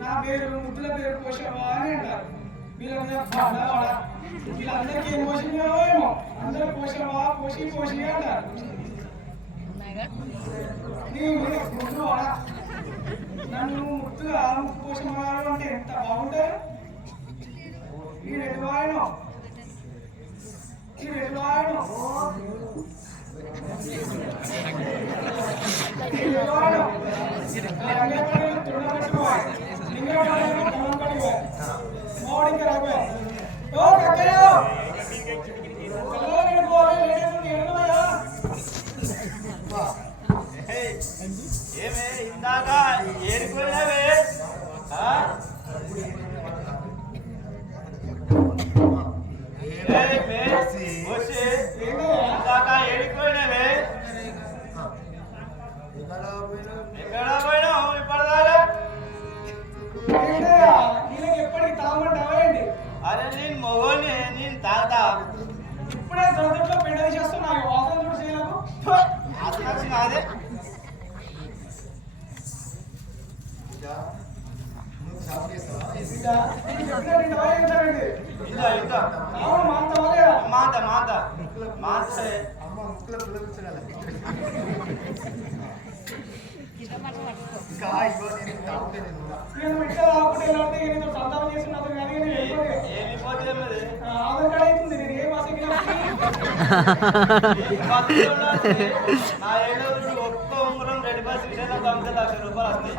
నా పేరు ముద్దుల పేరు పోషవా అని అంటారు. వీళ్ళందరికీ ఏం పోషిందో ఏమో, అందరూ పోషవా పోషి పోషి అంటారు. నన్ను ముద్దుగా ముక్కు పోషమా అంటే ఎంత బాగుంటారు. వీడు ఎటు వాయనో ఏమే ఇందాక ఏరుకోలేవే ఇందాక ఏడుకోలేవే ఎక్కడ పోయినావు ఇప్పటిదాకా? ఎప్పటికి తాగమంటావేంటి? అరే నేను మొగోని నేను తాగుతా. ఇప్పుడే దొరకట్లో పెండ చేస్తున్నావు. వాసన చూడు చేయలకు అసలు అదే మాత మాత మాత నా ఏడు ఒక్క ఉంగరం రెడ్ బస్ విషయంలో 9 లక్షల రూపాయలు వస్తాయి.